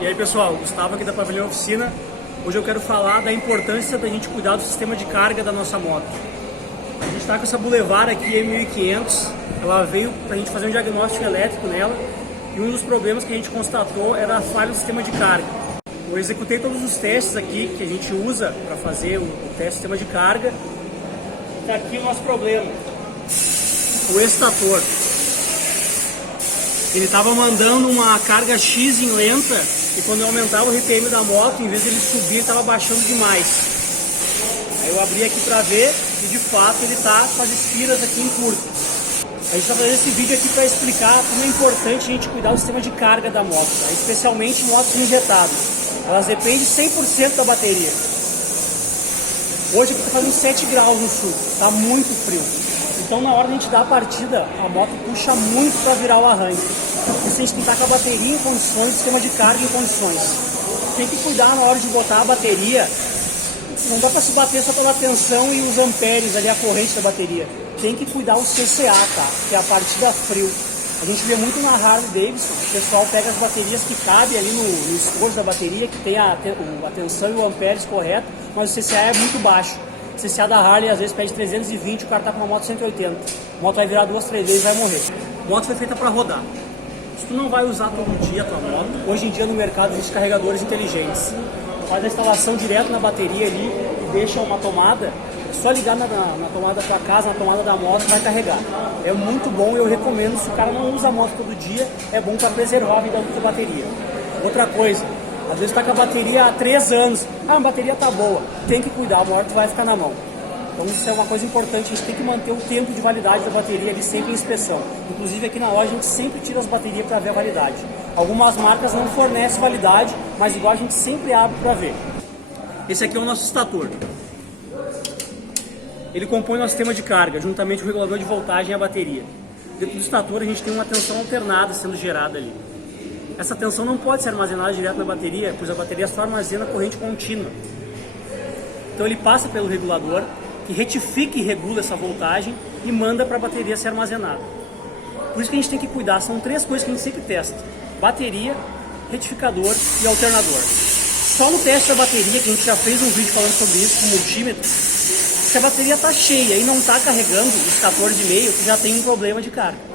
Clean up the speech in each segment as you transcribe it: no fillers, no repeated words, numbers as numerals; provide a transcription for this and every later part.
E aí pessoal, Gustavo aqui da Pavilhão Oficina. Hoje eu quero falar da importância da gente cuidar do sistema de carga da nossa moto. A gente está com essa Boulevard aqui M1500, ela veio para a gente fazer um diagnóstico elétrico nela e um dos problemas que a gente constatou era a falha do sistema de carga. Eu executei todos os testes aqui que a gente usa para fazer o teste do sistema de carga. Está aqui o nosso problema, o estator. Ele estava mandando uma carga X em lenta e quando eu aumentava o RPM da moto, em vez de ele subir, ele estava baixando demais. Aí eu abri aqui para ver e de fato ele está com as espiras aqui em curto. A gente está fazendo esse vídeo aqui para explicar como é importante a gente cuidar do sistema de carga da moto, tá? Especialmente motos injetadas. Elas dependem 100% da bateria. Hoje aqui está fazendo 7 graus no sul, está muito frio. Então na hora de a gente dar a partida, a moto puxa muito para virar o arranque. Porque a gente tem que estar com a bateria em condições, o sistema de carga em condições. Tem que cuidar na hora de botar a bateria. Não dá para se bater só pela tensão e os amperes ali, a corrente da bateria. Tem que cuidar o CCA, tá? Que é a partida frio. A gente vê muito na Harley Davidson, o pessoal pega as baterias que cabem ali no esforço da bateria, que tem a tensão e o amperes correto, mas o CCA é muito baixo. O CCA da Harley às vezes pede 320, o cara tá com uma moto 180. A moto vai virar 2, 3 vezes e vai morrer. A moto foi feita para rodar. Se tu não vai usar todo dia a tua moto, hoje em dia no mercado existem carregadores inteligentes. Faz a instalação direto na bateria ali e deixa uma tomada, é só ligar na tomada da tua casa, na tomada da moto, vai carregar. É muito bom, eu recomendo. Se o cara não usa a moto todo dia, é bom para preservar a vida da bateria. Outra coisa, às vezes tá com a bateria há 3 anos, a bateria tá boa, tem que cuidar, uma hora tu vai ficar na mão. Então isso é uma coisa importante, a gente tem que manter o tempo de validade da bateria ali sempre em inspeção. Inclusive aqui na loja a gente sempre tira as baterias para ver a validade. Algumas marcas não fornecem validade, mas igual a gente sempre abre para ver. Esse aqui é o nosso estator. Ele compõe o nosso sistema de carga, juntamente com o regulador de voltagem e a bateria. Dentro do estator a gente tem uma tensão alternada sendo gerada ali. Essa tensão não pode ser armazenada direto na bateria, pois a bateria só armazena corrente contínua. Então ele passa pelo regulador, que retifica e regula essa voltagem e manda para a bateria ser armazenada. Por isso que a gente tem que cuidar, são 3 coisas que a gente sempre testa: bateria, retificador e alternador. Só no teste da bateria, que a gente já fez um vídeo falando sobre isso com multímetro, se a bateria está cheia e não está carregando o estator de meio, tu já tem um problema de carga.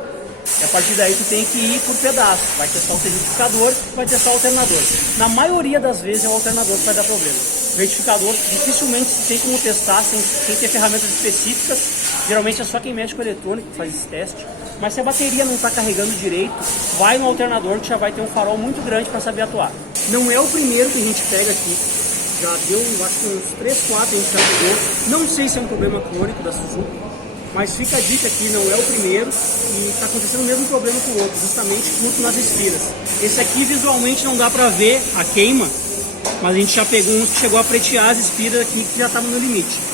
E a partir daí tu tem que ir por pedaço, vai testar o retificador, vai testar o alternador. Na maioria das vezes é o alternador que vai dar problema. O retificador dificilmente tem como testar sem ter ferramentas específicas, geralmente é só quem mexe com eletrônico que faz esse teste. Mas se a bateria não está carregando direito, vai no alternador que já vai ter um farol muito grande para saber atuar. Não é o primeiro que a gente pega aqui, já deu acho que uns 3, 4 a gente já pegou. Não sei se é um problema crônico da Suzuki, mas fica a dica aqui, não é o primeiro e está acontecendo o mesmo problema com o outro, justamente curto nas espiras. Esse aqui visualmente não dá para ver a queima, mas a gente já pegou uns que chegou a pretear as espiras aqui que já estavam no limite.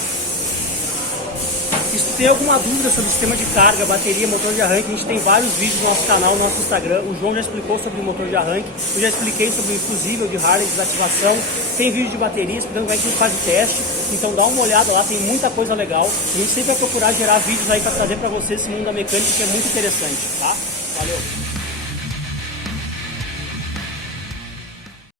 Se tu tem alguma dúvida sobre o sistema de carga, bateria, motor de arranque, a gente tem vários vídeos no nosso canal, no nosso Instagram. O João já explicou sobre o motor de arranque, eu já expliquei sobre o fusível de Harley, desativação. Tem vídeo de bateria, explicando como é que a gente faz o teste. Então dá uma olhada lá, tem muita coisa legal. A gente sempre vai procurar gerar vídeos aí para trazer para vocês esse mundo da mecânica, que é muito interessante, tá? Valeu!